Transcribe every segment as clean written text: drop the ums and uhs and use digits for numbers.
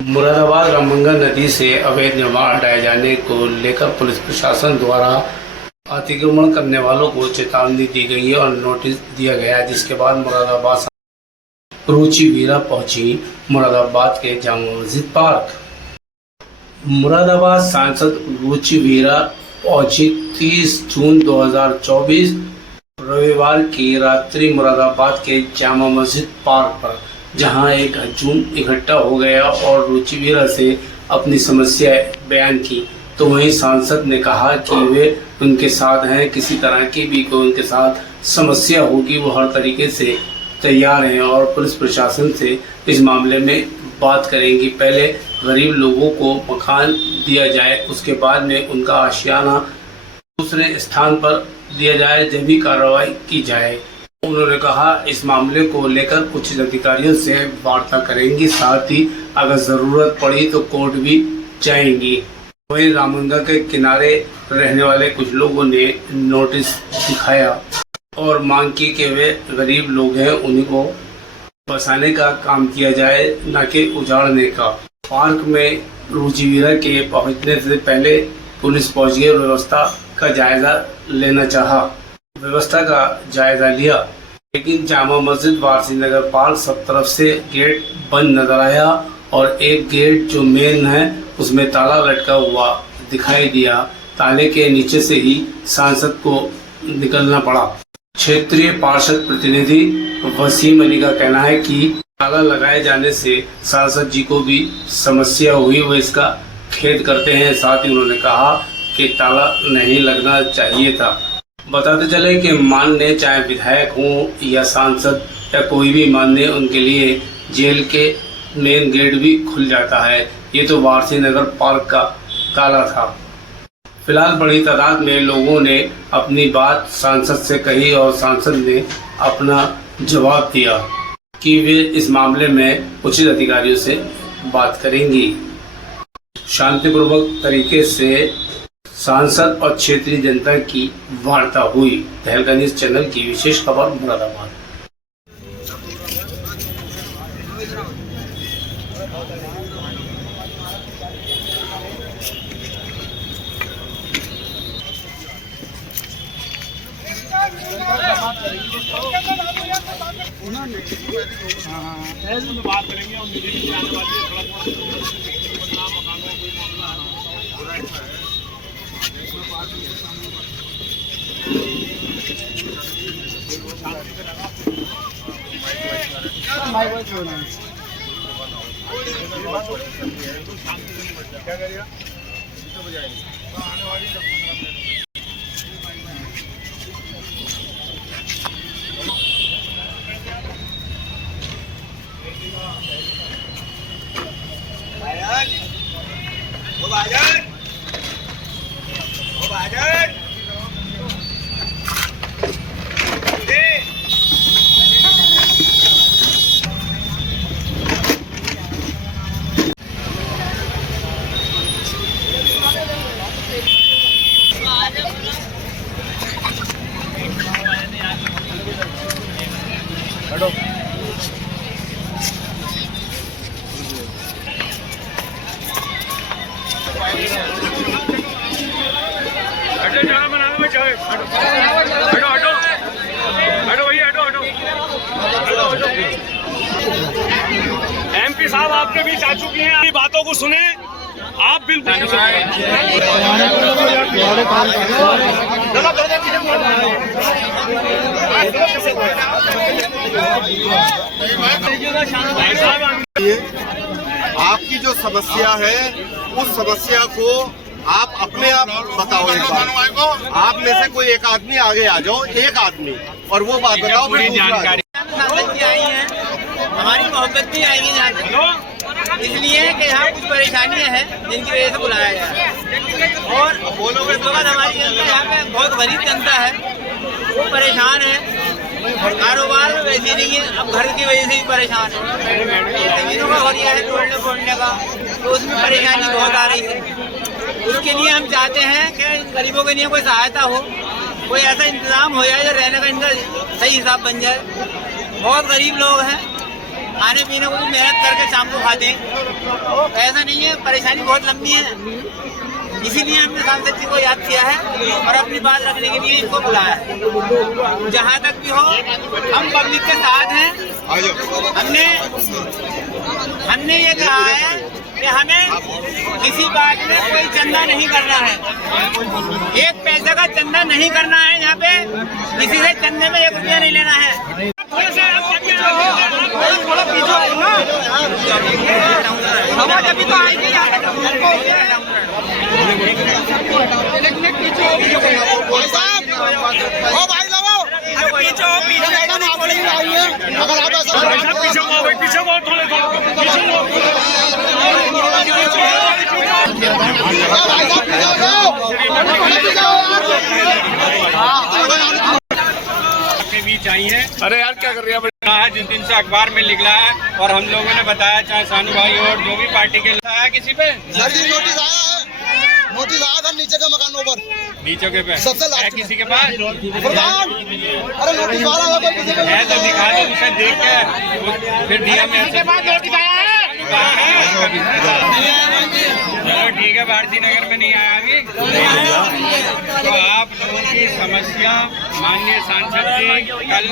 मुरादाबाद रामगंगा नदी से अवैध निर्माण हटाए जाने को लेकर पुलिस प्रशासन द्वारा अतिक्रमण करने वालों को चेतावनी दी गई है और नोटिस दिया गया है, जिसके बाद मुरादाबाद रुचि वीरा पहुंची मुरादाबाद के जामा मस्जिद पार्क। मुरादाबाद सांसद रुचि वीरा पहुंची 30 जून 2024 रविवार की रात्रि मुरादाबाद के जामा मस्जिद पार्क पर, जहां एक हजूम इकट्ठा हो गया और रुचि वीरा से अपनी समस्या बयान की। तो वहीं सांसद ने कहा कि वे उनके साथ हैं, किसी तरह की भी कोई उनके साथ समस्या होगी वो हर तरीके से तैयार हैं और पुलिस प्रशासन से इस मामले में बात करेंगी। पहले गरीब लोगों को मकान दिया जाए, उसके बाद में उनका आशियाना दूसरे स्थान पर दिया जाए, जब भी कार्रवाई की जाए। उन्होंने कहा इस मामले को लेकर कुछ अधिकारियों से वार्ता करेंगी, साथ ही अगर जरूरत पड़ी तो कोर्ट भी जाएंगी। वहीं रामगंगा के किनारे रहने वाले कुछ लोगों ने नोटिस दिखाया और मांग की कि वे गरीब लोग हैं, उन्हीं को बसाने का काम किया जाए, न कि उजाड़ने का। पार्क में रुचि वीरा के पहुंचने से पहले पुलिस पहुंच गई, व्यवस्था का जायजा लेना चाहा, व्यवस्था का जायजा लिया, लेकिन जामा मस्जिद वारसी नगर पार्क सब तरफ से गेट बंद नजर आया और एक गेट जो मेन है उसमें ताला लटका हुआ दिखाई दिया। ताले के नीचे से ही सांसद को निकलना पड़ा। क्षेत्रीय पार्षद प्रतिनिधि वसीम अली का कहना है कि ताला लगाए जाने से सांसद जी को भी समस्या हुई, वो इसका खेद करते हैं। साथ ही उन्होंने कहा कि ताला नहीं लगना चाहिए था। बताते चले कि माननीय चाहे विधायक हों या सांसद या कोई भी माननीय, उनके लिए जेल के मेन गेट भी खुल जाता है। ये तो वारसी नगर पार्क का ताला था। फिलहाल बड़ी तादाद में लोगों ने अपनी बात सांसद से कही और सांसद ने अपना जवाब दिया कि वे इस मामले में उचित अधिकारियों से बात करेंगी। शांतिपूर्वक तरीके से सांसद और क्षेत्रीय जनता की वार्ता हुई। तहलका न्यूज चैनल की विशेष खबर मुरादाबाद। बात करेंगे और मीडिया में आने वाली है थोड़ा मकानों कोई मामला क्या करेगा तो बजाएंगे आने वाली 10-15 मिनट। MP साहब आपके बीच आ चुकी हैं, बातों को सुने आप। बिल्कुल आपकी जो समस्या है उस समस्या को आप अपने आप बताओ। एक बार आप में से कोई एक आदमी आगे आ जाओ, एक आदमी, और वो बात बताओ। पूरी जानकारी आई है, हमारी मोहब्बत भी आएगी यहाँ से, इसलिए कि यहाँ कुछ परेशानियाँ हैं जिनकी वजह से बुलाया गया है। और इस वक्त हमारी जनता यहाँ पे बहुत गरीब जनता है, वो परेशान है, कारोबार में वैसे नहीं है, अब घर की वजह से भी परेशान है। जमीनों का हो रहा है तोड़ने फोड़ने का, तो उसमें परेशानी बहुत आ रही है। उसके लिए हम चाहते हैं कि गरीबों के लिए कोई सहायता हो, कोई ऐसा इंतजाम हो जाए जो रहने का इनका सही हिसाब बन जाए। बहुत गरीब लोग हैं, खाने पीने को भी मेहनत करके शाम को खाते हैं। ऐसा नहीं है, परेशानी बहुत लंबी है, इसीलिए हमने सांसद जी को याद किया है और अपनी बात रखने के लिए इनको बुलाया है। जहाँ तक भी हो, हम पब्लिक के साथ हैं। हमने ये कहा है कि हमें किसी बात में कोई चंदा नहीं करना है, 1 पैसे का चंदा नहीं करना है। यहाँ पे किसी से चंदे में 1 रुपया नहीं लेना है। चाहिए। अरे यार क्या कर रही है? जिस दिन से अखबार में निकला है और हम लोगों ने बताया, चाहे सानू भाई और जो भी पार्टी के आया किसी पे सर जी नोटिस आया था नीचे के मकानों पर, नीचे के पे सबसे है किसी के पास। अरे नोटिस वाला है किसी के है तो दिखा दो, उसे देख के फिर डीएम के पास नोटिस आया है। चलो ठीक है, भारती नगर में नहीं आया अभी। तो आप लोगों की समस्या माननीय सांसद जी कल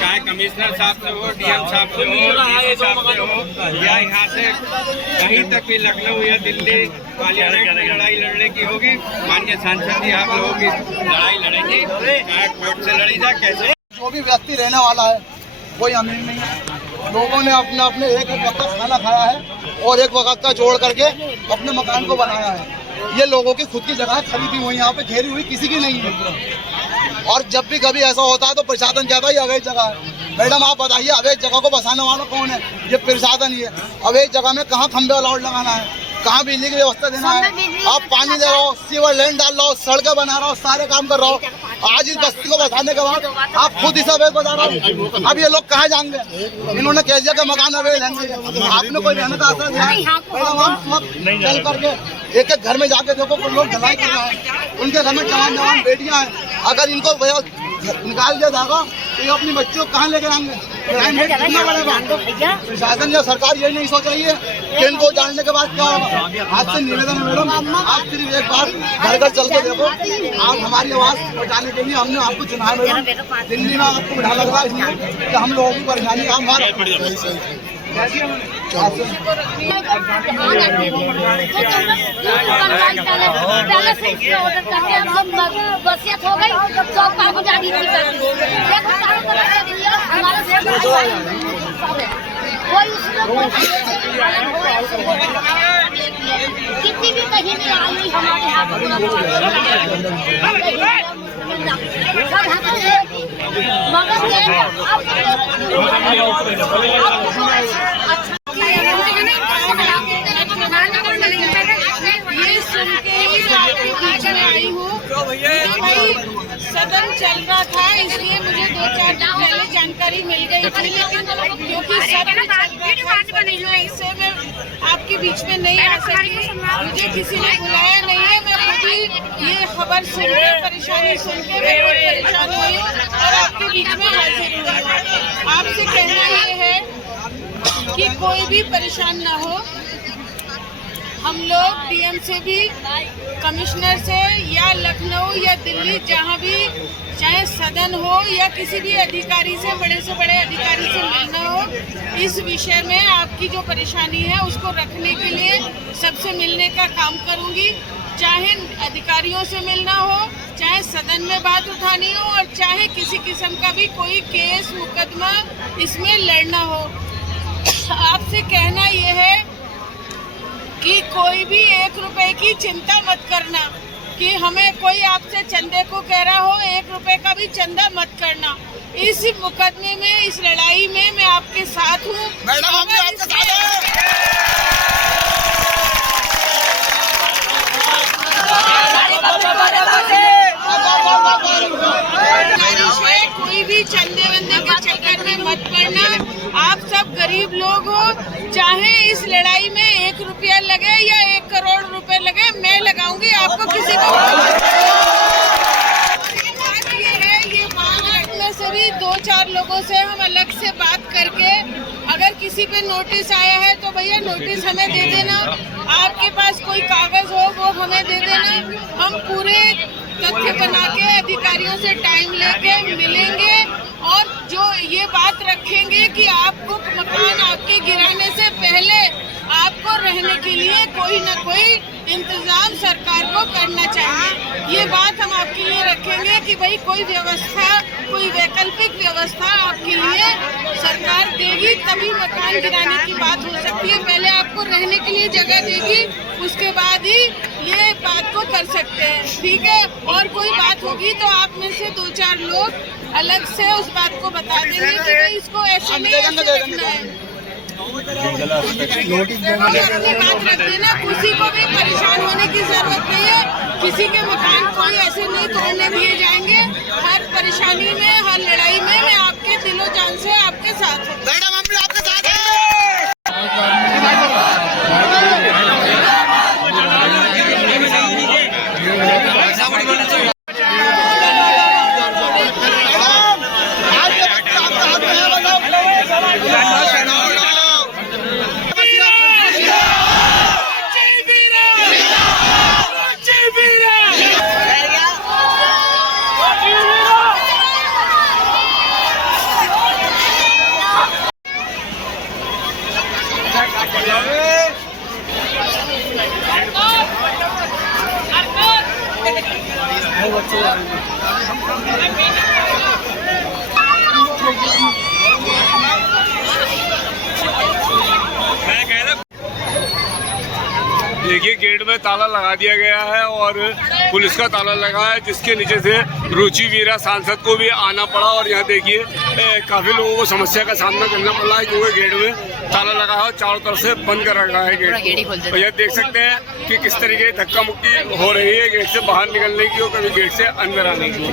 चाहे कमिश्नर साहब से हो, डीएम साहब से हो, डीसी साहब से हो, या यहाँ से कहीं तक भी लखनऊ या दिल्ली पार्लियामेंट में लड़ाई लड़ने की होगी, माननीय सांसद जी आप लोगों की लड़ाई लड़ेंगी, चाहे कोर्ट से लड़ी जाए कैसे। जो भी व्यक्ति रहने वाला है कोई अमीर नहीं है। लोगों ने अपने अपने एक वक्त का खाना खाया है और एक वक्त का जोड़ करके अपने मकान को बनाया है। ये लोगों की खुद की जगह खरीदी हुई, यहाँ पे घेरी हुई किसी की नहीं है। और जब भी कभी ऐसा होता है तो प्रशासन कहता है ये अवैध जगह है। मैडम आप बताइए, अवैध जगह को बसाने वाला कौन है? ये प्रशासन ही है। अवैध जगह में कहाँ खंबे अलाउड लगाना है, कहाँ बिजली की व्यवस्था देना है? आप पानी दे रहे हो, सीवर लाइन डाल रहे हो, सड़कें बना रहे हो, सारे काम कर रहे हो। आज इस बस्ती को बसाने के बाद आप खुद इसे अवैध बता रहे हो। अब ये लोग कहाँ जाएंगे? इन्होंने कह दिया कि मकान अवैध है, आपने कोई रहने का आशा दिया? चल करके एक एक घर में जाके देखो, कोई लोग ढलाई कर रहे हैं, उनके घर में जवान जवान बेटियां हैं। अगर इनको निकाल दिया जाएगा तो ये अपनी बच्चियों को कहाँ लेकर आएंगे? प्रशासन या सरकार यही नहीं सोच रही है कि इनको जानने के बाद क्या होगा। आज से निवेदन है मैडम, आप सिर्फ एक बार घर घर चल के देखो। आप हमारी आवाज पहुँचाने के लिए हमने आपको चुना है मैडम। दिल्ली में आपको बिठा लग रहा है इसलिए कि हम लोगों की परेशानी का हमारा वसियत हो गई, सब काम जा दी थी। कितनी भी कहीं नहीं आई हमारे यहाँ ये सुन के ही आपके बीच में आई हूँ। सदन चल रहा था इसलिए मुझे 2-4 दिन पहले जानकारी मिल गई थी, लेकिन क्योंकि सदन इससे मैं आपके बीच में नहीं आ सकी। मुझे किसी ने बुलाया नहीं है, मैं खुद ही ये खबर सुन के परेशानी सुन के मैं बहुत परेशान हुई और आपके बीच में हाजिर हुई। आपसे कहना ये है कि कोई भी परेशान ना हो। हम लोग डीएम से भी, कमिश्नर से या लखनऊ या दिल्ली जहाँ भी, चाहे सदन हो या किसी भी अधिकारी से, बड़े अधिकारी से मिलना हो, इस विषय में आपकी जो परेशानी है उसको रखने के लिए सबसे मिलने का काम करूँगी। चाहे अधिकारियों से मिलना हो, चाहे सदन में बात उठानी हो और चाहे किसी किस्म का भी कोई केस मुकदमा इसमें लड़ना हो। आपसे कहना ये है कि कोई भी 1 रुपए की चिंता मत करना कि हमें कोई आपसे चंदे को कह रहा हो, 1 रुपए का भी चंदा मत करना। इस मुकदमे में, इस लड़ाई में मैं आपके साथ हूँ। मैडम हम भी आपके साथ हैं। कोई भी चंदे वंदे के चक्कर में मत पड़ना। आप सब गरीब लोग हो, चाहे इस लड़ाई में 1 रुपया लगे या 1 करोड़ रुपए लगे, मैं लगाऊंगी। आपको किसी को ये मांग रखने से भी 2-4 लोगों से हम अलग से बात करके, अगर किसी किसी पे नोटिस आया है तो भैया नोटिस हमें दे देना, आपके पास कोई कागज हो वो हमें दे देना, हम पूरे तथ्य बना के अधिकारियों से टाइम लेके मिलेंगे और जो ये बात रखेंगे कि आपको मकान आपके गिराने से पहले आपको रहने के लिए कोई न कोई इंतजाम सरकार को करना चाहिए। ये बात हम आपके लिए रखेंगे कि भाई कोई व्यवस्था, कोई वैकल्पिक व्यवस्था आपके लिए सरकार देगी, तभी मकान गिराने की बात हो सकती है। पहले आपको रहने के लिए जगह देगी, उसके बाद ही ये बात को कर सकते हैं, ठीक है। और कोई बात होगी तो आप में से 2-4 लोग अलग से उस बात को बता देंगे कि भाई इसको ऐसे नहीं ऐसे रखना है। अपनी बात रख देना, किसी को भी परेशान होने की जरूरत नहीं है, किसी के मकान कोई ऐसे नहीं तोड़ने दिए जाएंगे। हर परेशानी में, हर लड़ाई में मैं आपके दिलो जान से आपके साथ हूँ। मैडम हम भी आपके साथ हैं। देखिए गेट में ताला लगा दिया गया है और पुलिस का ताला लगा है, जिसके नीचे से रुचि वीरा सांसद को भी आना पड़ा। और यहाँ देखिए काफी लोगों को समस्या का सामना करना पड़ रहा है क्योंकि गेट में ताला लगा है और चारों तरफ से बंद कर रखा है गेट। और यह देख सकते हैं कि किस तरीके धक्का मुक्की हो रही है गेट से बाहर निकलने की और कभी गेट से अंदर आने की,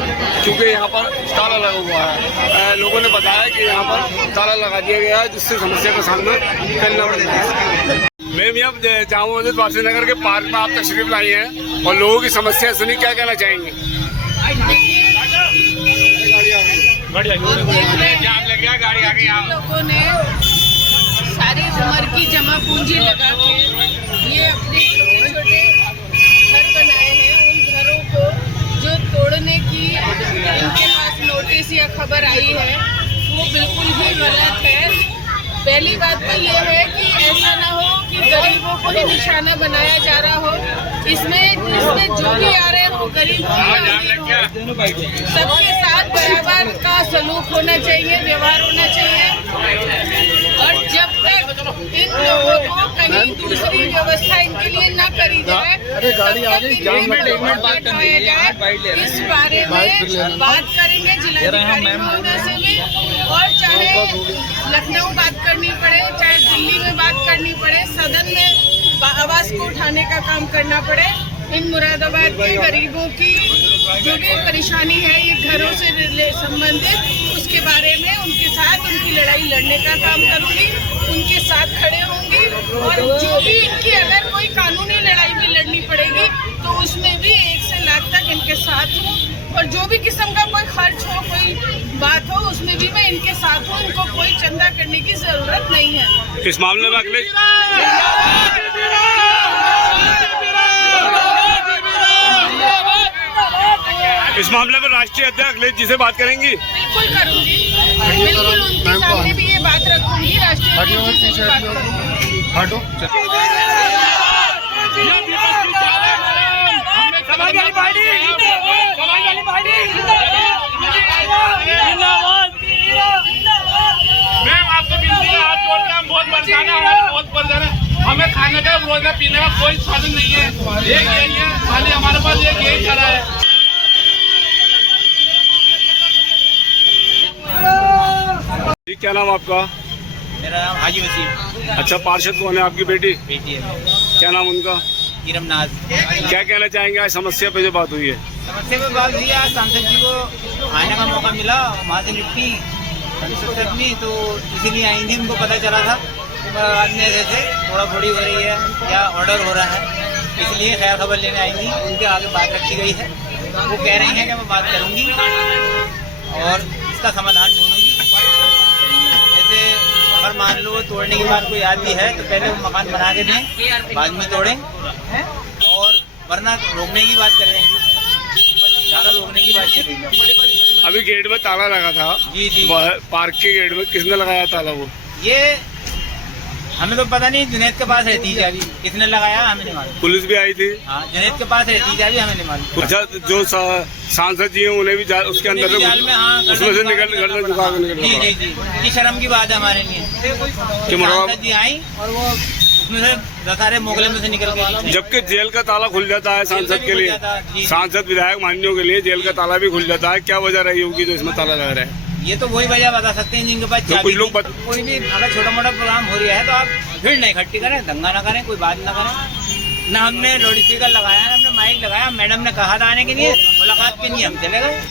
क्योंकि यहाँ पर ताला लगा हुआ है। लोगों ने बताया कि यहाँ पर ताला लगा दिया गया है, जिससे समस्या का सामना करना पड़ रहा है। मैम यहाँ जामा मस्जिद वासी नगर के पार्क में आप तशरीफ लाई हैं और लोगों की समस्या सुनी, क्या कहना चाहेंगे? लोगों ने सारी उम्र की जमा पूंजी लगा के ये अपने छोटे घर बनाए हैं, उन घरों को जो तोड़ने की इनके पास नोटिस या खबर आई है वो बिल्कुल भी गलत है। पहली बात तो ये है कि ऐसा ना हो कि गरीबों को ही निशाना बनाया जा रहा हो। इसमें जो भी आ रहे हो गरीब सबके साथ बराबर का सलूक होना चाहिए, व्यवहार होना चाहिए। और जब तक इन लोगों को कहीं दूसरी व्यवस्था इनके लिए न करी जाए, इस बारे में बात करेंगे जिलाधिकारी महोदय से भी, और चाहे लखनऊ बात करनी पड़े, चाहे दिल्ली में बात करनी पड़े, सदन में आवाज को उठाने का काम करना पड़े। इन मुरादाबाद के गरीबों की जो भी परेशानी है ये घरों से संबंधित, उसके बारे में उनके साथ उनकी लड़ाई लड़ने का काम करूंगी, उनके साथ खड़े होंगी। और जो भी इनकी अगर कोई कानूनी लड़ाई भी लड़नी पड़ेगी तो उसमें भी 1 से लाख तक इनके साथ हूँ। और जो भी किस्म का कोई खर्च हो, कोई बात हो, उसमें भी मैं इनके साथ हूँ। इनको कोई चंदा करने की जरूरत नहीं है। इस मामले में अखिलेश राष्ट्रीय अध्यक्ष अखिलेश जी से बात करेंगी? बिल्कुल करूंगी, बिल्कुल उनके सामने भी ये बात रखूंगी। राष्ट्रीय अध्यक्ष से भी बात करूंगी। मैम आपको बिल्कुल हाथ जोड़ते हैं, हम बहुत परेशान है। हमें खाने का, रोजगार पीने का कोई साधन नहीं है, एक यही है, खाली हमारे पास एक यही चला है। जी क्या नाम आपका? मेरा नाम हाजी वसीम। अच्छा, पार्षद कौन है आपकी बेटी? बेटी है। क्या नाम उनका? इरम नाज। क्या कहना चाहेंगे आज समस्या पे जो बात हुई है? समस्या पे बात हुई है, आज सांसद जी को आने का मौका मिला, वहाँ से निपटी अपनी, तो इसीलिए आई थी। उनको पता चला था बाद में ऐसे थोड़ा थोड़ी हो रही है या ऑर्डर हो रहा है, इसलिए खैर खबर लेने आई थी। उनके आगे बात रखी गई है, वो कह रही हैं कि मैं बात करूँगी और इसका समाधान ढूंढूंगी। जैसे अगर मान लो तोड़ने के बाद कोई आदमी है तो पहले वो मकान बना के दें, बाद में तोड़ें, और वरना रोकने की बात करेंगे, ज़्यादा रोकने की बात करेंगे। अभी गेट में ताला लगा था। जी जी। पार्क के गेट में किसने लगाया ताला? वो ये हमें तो पता नहीं, जुनैद के पास रहती है चाबी, किसने लगाया हमें नहीं मालूम। पुलिस भी आई थी? हाँ, जुनैद के पास रहती है चाबी, हमें नहीं मालूम। अच्छा, जो सांसद जी हैं उन्हें भी उसके अंदर से जाल में, हाँ, उसमें से निकल झुका के निकल जी जी जी, ये शर्म की बात है हमारे लिए कि सांसद जी आई और वो उसमें से दशहरे मोगले में से निकल गए। जबकि जेल का ताला खुल जाता है सांसद के लिए, सांसद विधायक मान्यों के लिए जेल का ताला भी खुल जाता है। क्या वजह रही होगी जो इसमें ताला लगा रहा है? ये तो वही वजह बता सकते हैं जिनके पास तो चाबी कुछ लोग थी। कोई भी अगर छोटा मोटा प्रोग्राम हो रहा है तो आप भीड़ नहीं इकट्ठी करें, दंगा ना करें, कोई बात ना करें। ना हमने लाउड स्पीकर लगाया, ना हमने माइक लगाया। मैडम ने कहा था आने के लिए, मुलाकात के लिए हम चले गए।